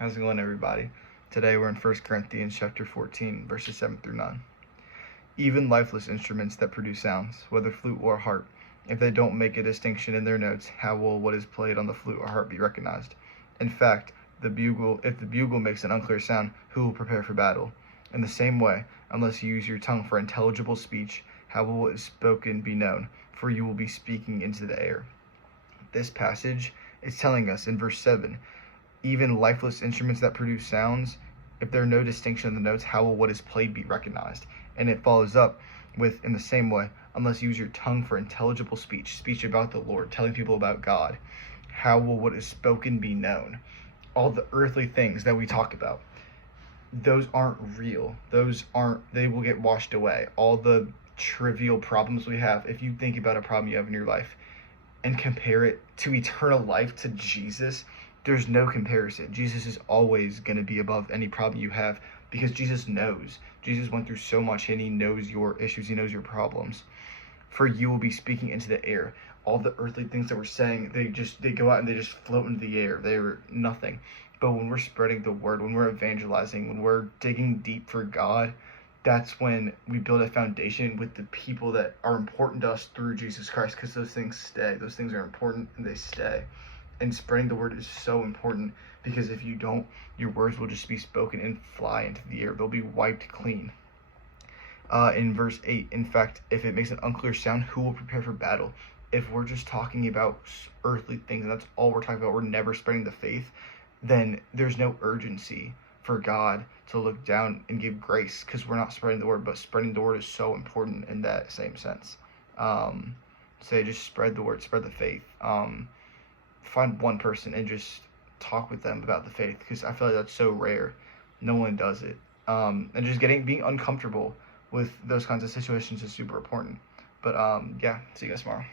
How's it going, everybody? Today we're in 1 Corinthians chapter 14, verses 7 through 9. Even lifeless instruments that produce sounds, whether flute or harp, if they don't make a distinction in their notes, how will what is played on the flute or harp be recognized? In fact, if the bugle makes an unclear sound, who will prepare for battle? In the same way, unless you use your tongue for intelligible speech, how will what is spoken be known? For you will be speaking into the air. This passage is telling us in verse 7, even lifeless instruments that produce sounds, if there are no distinction in the notes, how will what is played be recognized? And it follows up with, in the same way, unless you use your tongue for intelligible speech about the Lord, telling people about God, how will what is spoken be known? All the earthly things that we talk about, those aren't real. They will get washed away. All the trivial problems we have, if you think about a problem you have in your life and compare it to eternal life, to Jesus, there's no comparison. Jesus is always going to be above any problem you have because Jesus knows. Jesus went through so much and he knows your issues. He knows your problems. For you will be speaking into the air. All the earthly things that we're saying, they go out and they just float into the air. They're nothing. But when we're spreading the word, when we're evangelizing, when we're digging deep for God, that's when we build a foundation with the people that are important to us through Jesus Christ, because those things stay. Those things are important and they stay. And spreading the word is so important because if you don't, your words will just be spoken and fly into the air. They'll be wiped clean. In verse 8, in fact, if it makes an unclear sound, who will prepare for battle? If we're just talking about earthly things and that's all we're talking about, we're never spreading the faith, then there's no urgency for God to look down and give grace because we're not spreading the word, but spreading the word is so important in that same sense. So just spread the word, spread the faith. Find one person and just talk with them about the faith because I feel like that's so rare. No one does it. And just being uncomfortable with those kinds of situations is super important. But yeah, see you guys tomorrow.